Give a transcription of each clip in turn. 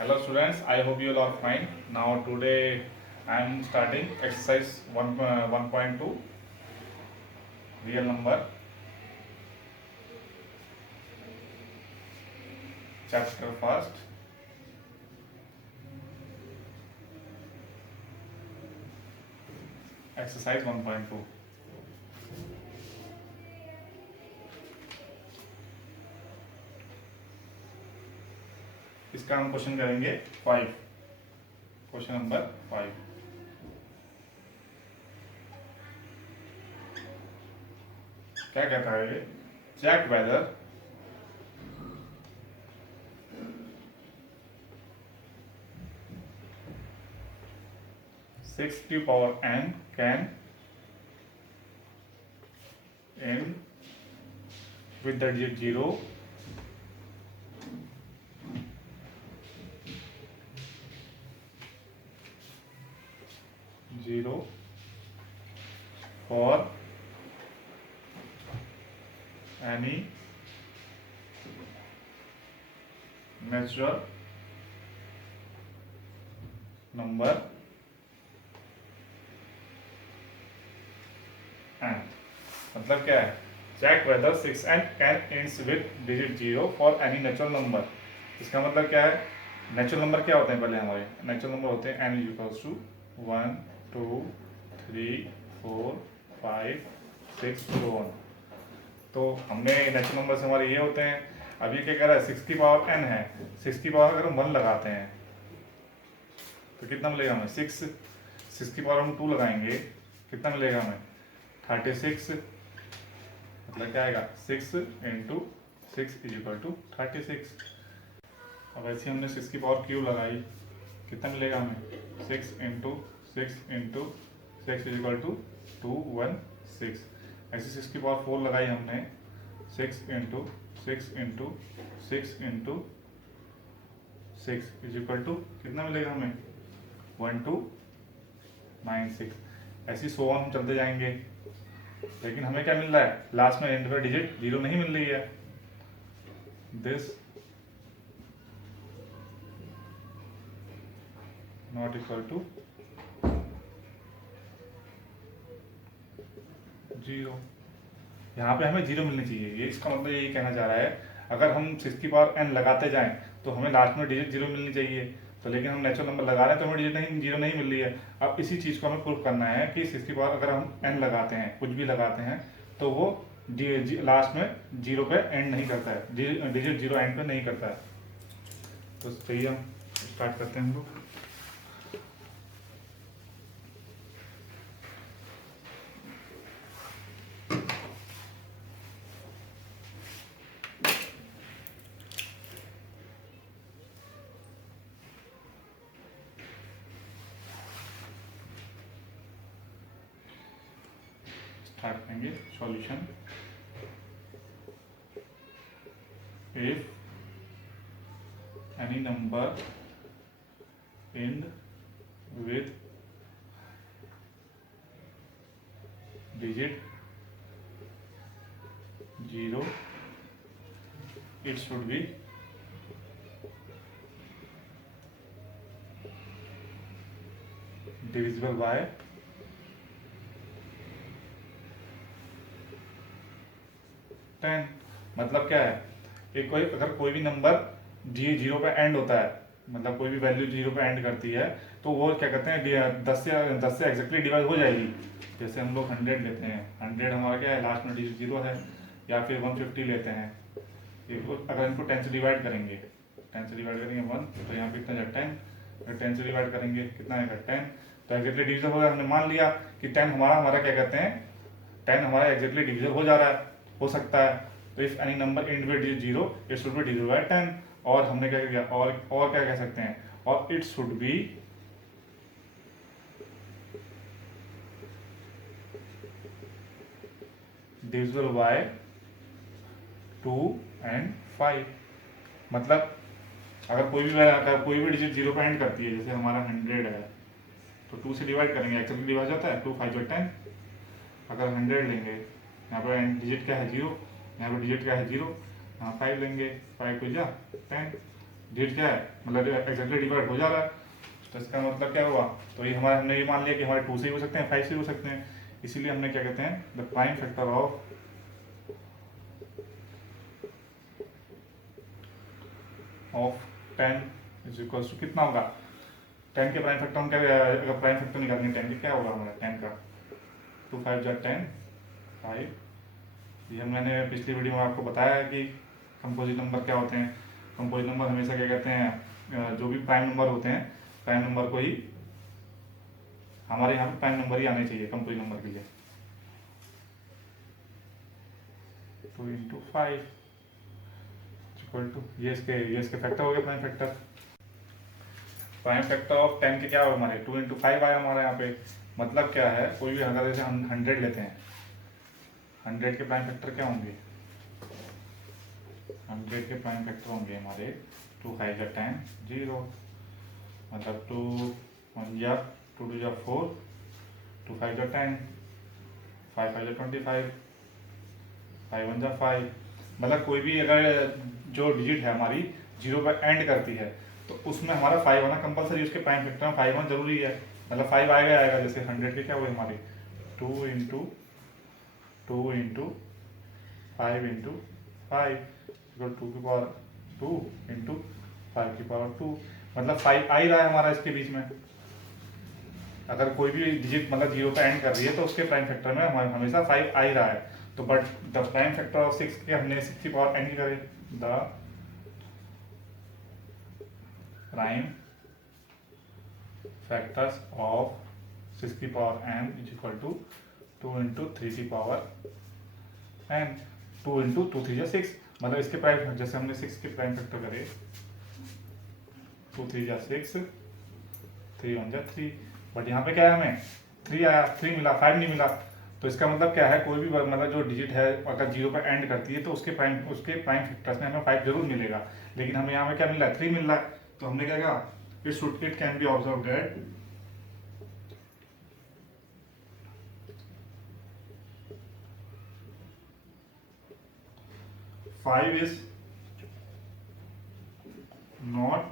Hello students, I hope you all are fine. Now today I am starting exercise 1.2 real number chapter first. Exercise 1.2. इसका हम question करेंगे 5. Question number 5. क्या कहता है ये? Check whether six to power n can end with the digit 0 for any natural number n. मतलब क्या है? Check whether 6n can ends with digit 0 for any natural number. इसका मतलब क्या है? नेचुरल नंबर क्या होते हैं? पहले हमारे नेचुरल नंबर होते हैं n equals to 1 2 3 4 5 6 so on. तो हमने नेचुरल नंबर से हमारे ये होते हैं. अब ये क्या कह रहा है? 6 की पावर n है. 6 की पावर अगर हम 1 लगाते हैं तो कितना मिलेगा हमें? 6 की पावर हम 2 लगाएंगे, कितना मिलेगा हमें? 36. मतलब क्या आएगा? 6 इंटू 6 इज इक्वल टू 36. अब ऐसे हमने 6 की पावर क्यूब लगाई, कितना मिलेगा हमें? 6 into 6 into 6 is equal to 216. ऐसे 6 की पावर 4 लगाई हमने, 6 into 6 into 6 into 6 is equal to कितना मिलेगा हमें? 1296. ऐसी 100 हम चलते जाएंगे, लेकिन हमें क्या मिल रहा है? लास्ट में एंड पे डिजिट 0 नहीं मिल रही है. This not equal to 0. यहाँ पे हमें 0 मिलनी चाहिए. ये इसका मतलब यही कहना चाह रहा है, अगर हम 6 की पावर n लगाते जाएं तो हमें लास्ट में डिजिट 0 मिलनी चाहिए. तो लेकिन हम नेचुरल नंबर लगा रहे हैं तो हमें डिजिट नहीं 0 नहीं मिल रही है. अब इसी चीज़ को हमें प्रूव करना है कि 6 की पावर अगर हम n लगाते हैं, कुछ भी लगाते हैं, तो वो लास्ट में 0 पे एंड नहीं करता है, डिजिट 0 एंड पे नहीं करता है. तो सही हम स्टार्ट करते हैं हम लोग. स्टार्ट करेंगे solution. If any number end with digit 0 it should be divisible by 10. मतलब क्या है? एक कोई अगर कोई भी नंबर 0 पे एंड होता है, मतलब कोई भी वैल्यू 0 पे एंड करती है, तो वो क्या कहते हैं? 10 से एग्जैक्टली डिवाइड हो जाएगी. जैसे हम लोग 100 लेते हैं, 100 हमारा क्या है? लास्ट में डिजिट 0 है. या फिर 150 लेते हैं, अगर इनको 10 से डिवाइड करेंगे, 10 से डिवाइड करेंगे 1, तो यहाँ पे कितना जाए? 10. अगर 10 से डिवाइड करेंगे कितना आएगा? 10. तो एग्जैक्टली डिविजन होगा. हमने मान लिया कि 10 हमारा क्या कहते हैं? 10 हमारा एग्जैक्टली डिविजन हो जा रहा है, हो सकता है. तो if any number and with digit 0 it should be divisible by 10. और हमने क्या किया? और क्या कह सकते हैं? और it should be divisible by 2 and 5. मतलब अगर कोई भी डिजिट 0 पे एंड करती है, जैसे हमारा 100 है, तो 2 से डिवाइड करेंगे, एक्चुअली डिवाइड होता है 2 5 और 10. अगर 100 लेंगे, यहाँ पर डिजिट क्या है? 0. यहाँ पर डिजिट क्या है? 0. यहाँ 5 लेंगे, 5 को जा 10. डिजिट क्या है, मतलब एग्जैक्टली डिवाइड हो जा रहा है, तो इसका मतलब क्या हुआ, तो ये हमारे हमने ये मान लिया कि हमारे 2 से ही हो सकते हैं, 5 से ही हो सकते हैं, इसीलिए हमने क्या कहते हैं the prime factor of 10 is equal to कितना होगा, 10 के प्राइम फैक्टर हम क्या, अगर प्राइम फैक्टर निकालेंगे 10 के क्या होगा हमारा 10 का, 2 5 जा 10 5। ये मैंने पिछली वीडियो में आपको बताया है कि कंपोजिट नंबर क्या होते हैं। कंपोजिट नंबर हमेशा क्या कहते हैं, जो भी प्राइम नंबर होते हैं, प्राइम नंबर को ही हमारे यहाँ पे प्राइम नंबर ही आने चाहिए कंपोजिट नंबर के लिए। 2 इंटू 5 इक्वल टू, ये इसके फैक्टर हो गया prime factor. Prime factor of 10 के क्या होगा हमारे 2 इंटू 5 आया हमारे यहाँ पे। मतलब क्या है, कोई भी अगर जैसे हम 100 लेते हैं, 100 के प्राइम फैक्टर क्या होंगे, 100 के प्राइम फैक्टर होंगे हमारे 2 5 जा 10 0, मतलब 2 1 जा 2 2 जा 4, 2 5 जा 10, 5 5 जा 25, 5 1 जा 5। मतलब कोई भी अगर जो डिजिट है हमारी 0 पर एंड करती है तो उसमें हमारा 5 आना कंपलसरी, उसके प्राइम फैक्टर में 5 आना जरूरी है, मतलब 5 आएगा आएगा। जैसे 100 के क्या हुए हमारे 2 इंटू 5 इंटू 5 इक्वल 2 की पावर 2 इंटू 5 की पावर 2, मतलब 5 आ ही रहा है हमारा इसके बीच में। अगर कोई भी डिजिट मतलब 0 पर एंड कर रही है तो उसके प्राइम फैक्टर में हमेशा 5 आ ही रहा है। तो but the prime factor of 6 के हमने 6 की पावर एन करे, द प्राइम फैक्टर्स ऑफ 6 की power n is equal to 2 into 3 की पावर n, 2 इंटू 2 3 जा 6, मतलब इसके प्राइम, जैसे हमने 6 के प्राइम फैक्टर करे 2 3 जा 6, 3 1 जा 3, बट यहाँ पे क्या है हमें 3 आया, 3 मिला, 5 नहीं मिला। तो इसका मतलब क्या है, कोई भी मतलब जो डिजिट है अगर 0 पर एंड करती है तो उसके प्राइम फैक्टर्स में हमें 5 जरूर मिलेगा, लेकिन हमें यहाँ पे क्या मिल रहा है 3 मिल रहा है। तो हमने क्या कहा, it can be observe that 5 is not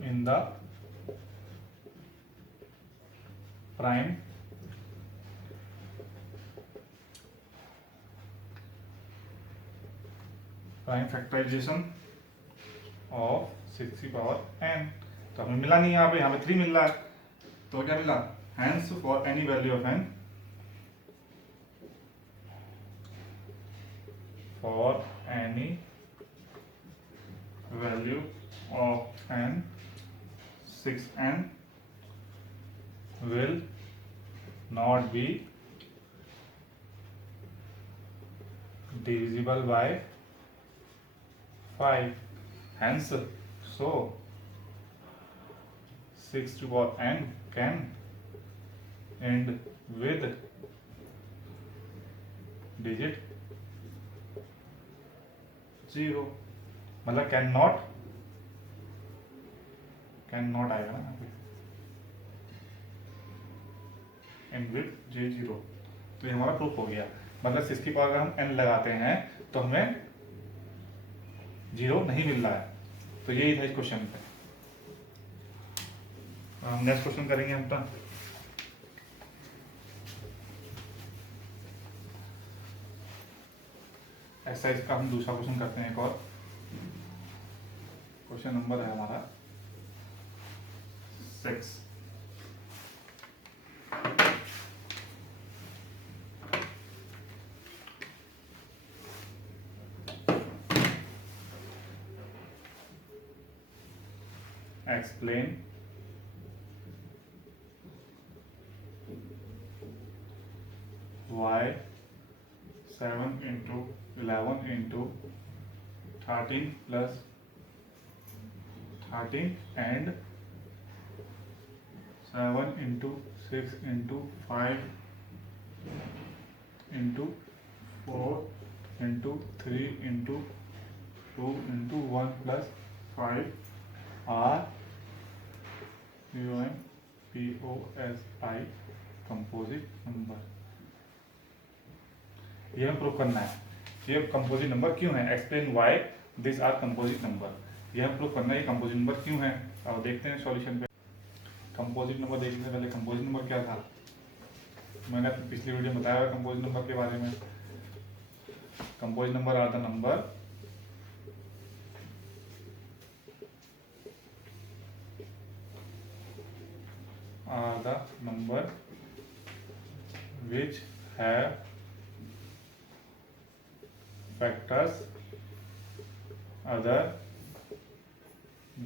in the prime factorization of 6 की पावर n। तो हमें मिला नहीं, यहाँ पे 3 मिल रहा है, तो क्या मिला, hence for any value of n, for any value of n 6n will not be divisible by 5, hence so 6 to power n can end with digit 0, मतलब कैन नॉट आएगा ना एंड विद J0। तो ये हमारा proof हो गया, मतलब 6 की पावर अगर हम n लगाते हैं तो हमें 0 नहीं मिल रहा है। तो यही था इस क्वेश्चन पे। हम नेक्स्ट क्वेश्चन करेंगे हम तो एक्सरसाइज का हम दूसरा क्वेश्चन करते हैं। एक और क्वेश्चन नंबर है हमारा 6। Explain why 7 into 11 into 13 plus 13 and 7 into 6 into 5 into 4 into 3 into 2 into 1 plus 5 are UNPOSI composite number. ये हमें प्रूव करना है कि ये कंपोजिट नंबर क्यों है। Explain why this are composite number. ये हम प्रूव करना है कंपोजिट नंबर क्यों है। अब देखते हैं सॉल्यूशन पे। कंपोजिट नंबर देखने से पहले कंपोजिट नंबर क्या था, मैंने पिछली वीडियो में बताया कंपोजिट नंबर के बारे में। Composite number are the number which have factors other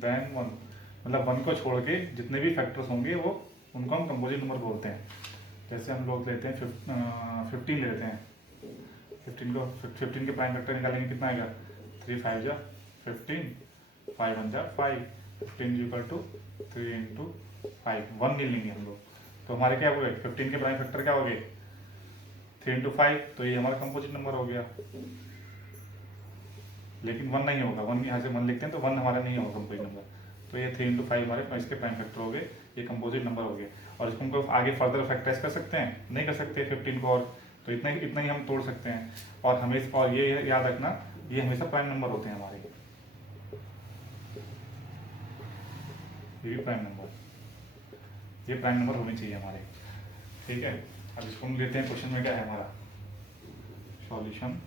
than 1, मतलब 1 को छोड़ के जितने भी फैक्टर्स होंगे वो उनको हम कंपोजिट नंबर बोलते हैं। जैसे हम लोग लेते हैं 15 लेते हैं, 15 के प्राइम फैक्टर निकालेंगे, कितना आएगा 3 5 जा 15, 5 1 जा 5, 15 इक्वल टू 3 इंटू 5, 1 ले लेंगे हम लोग। तो हमारे क्या हो गए 15 के प्राइम फैक्टर क्या हो गए 3 इंटू 5, तो ये हमारा कंपोजिट नंबर हो गया। लेकिन 1 नहीं होगा, 1 यहाँ से 1 लिखते हैं तो 1 हमारा नहीं होगा कंपोजिट नंबर। तो ये 3 इंटू 5 हमारे इसके प्राइम फैक्टर हो गए, ये कंपोजिट नंबर हो गए। और इसको हमको आगे फर्दर फैक्टराइज कर सकते हैं, नहीं कर सकते 15 को, और तो इतना ही हम तोड़ सकते हैं। और हमें और ये याद रखना, ये हमेशा प्राइम नंबर होते हैं हमारे, ये भी प्राइम नंबर, ये प्राइम नंबर होने चाहिए हमारे, ठीक है। अब इसको हम लेते हैं, क्वेश्चन में क्या है हमारा सॉल्यूशन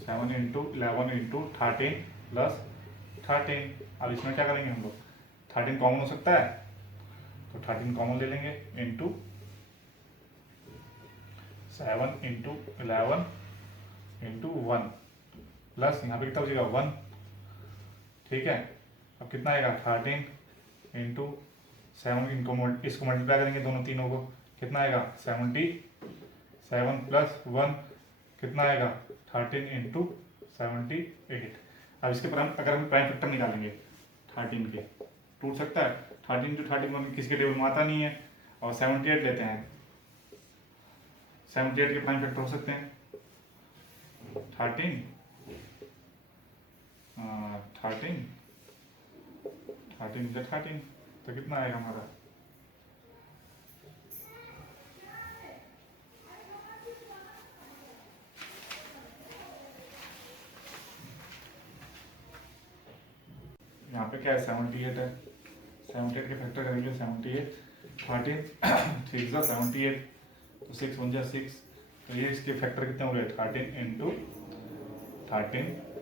7 इंटू 11 इंटू 13 प्लस 13। अब इसमें क्या करेंगे हम लोग, 13 कॉमन हो सकता है तो 13 कॉमन ले लेंगे, इंटू 7 इंटू 11 इंटू 1 प्लस यहाँ पे कितना हो जाएगा 1, ठीक है। अब कितना आएगा 13 इंटू 7, इसको मल्टीप्लाई करेंगे दोनों तीनों को, कितना आएगा 77 प्लस 1 कितना आएगा 13 इंटू 78। अब इसके अगर हम प्राइम फैक्टर निकालेंगे 13 के, टूट सकता है 13 इंटू 31 किसी के टेबल में आता नहीं है। और 78 लेते हैं, 78 के प्राइम फैक्टर हो सकते हैं 13 तो कितना आएगा हमारा यहाँ पे क्या है 78 है, 78 के फैक्टर करेंगे 78 13 3 78, तो 6 1 जा 6, तो ये इसके फैक्टर कितने हो गए 13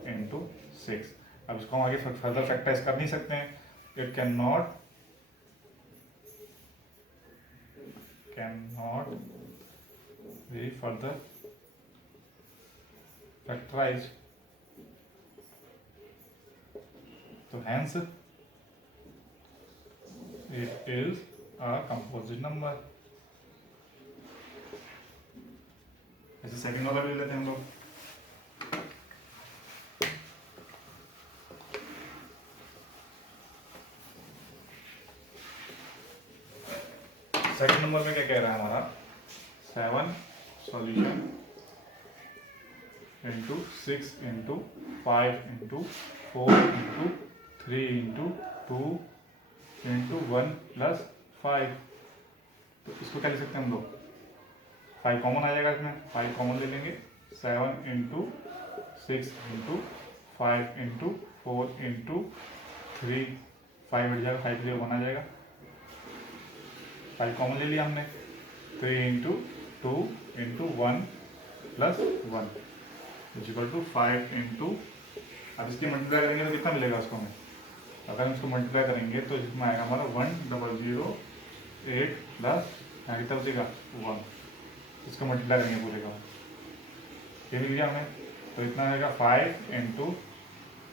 इंटू 6। अब इसको हम आगे फर्दर फैक्टराइज कर नहीं सकते हैं, it can not be further factorise, तो hence it is a composite number। ऐसे सेकंड वाला भी ले लेते हैं हम लोग। सेकंड नंबर में क्या कह रहा है हमारा 7 solution into 6 into 5 into 4 into 3 into 2 into 1 plus 5। तो इसको क्या लिख सकते हैं हम लोग 5 कॉमन आ जाएगा इसमें, 5 कॉमन ले लेंगे, 7 इंटू 6 इंटू 5 इंटू 4 इंटू 3, 5 हट जाएगा, 5 1 आ जाएगा, 5 कॉमन ले लिया हमने, 3 into 2 into 1 plus 1 equal to 5 into. अब इसकी मल्टीप्लाई करेंगे तो कितना मिलेगा उसको हमें, अगर हम इसको मल्टीप्लाई करेंगे तो इसमें आएगा हमारा 1008 प्लस यहाँ कितना बचेगा 1, इसको मल्टीप्लाई करेंगे पूरे का, ये मिल गया हमें। तो इतना आएगा 5 इंटू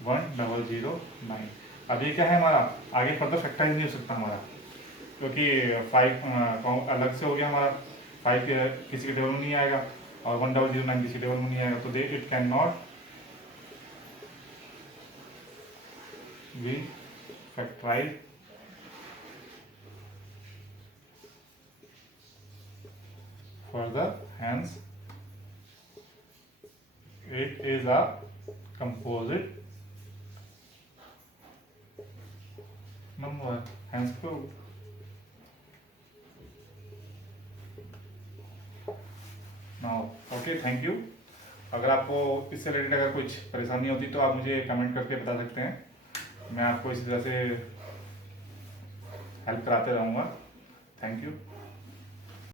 1009। अब ये क्या है हमारा, आगे फर्दर फैक्टराइज नहीं हो सकता हमारा, क्योंकि 5 अलग से हो गया हमारा, 5 किसी के टेबल में नहीं आएगा और 1009 किसी टेबल में नहीं आएगा, तो they it can not be factorise further, hence it is a composite number, hence proved। Now okay, thank you। अगर आपको इससे रिलेटेड अगर कुछ परेशानी होती तो आप मुझे कमेंट करके बता सकते हैं, मैं आपको इसी तरह से हेल्प कराते रहूँगा। Thank you.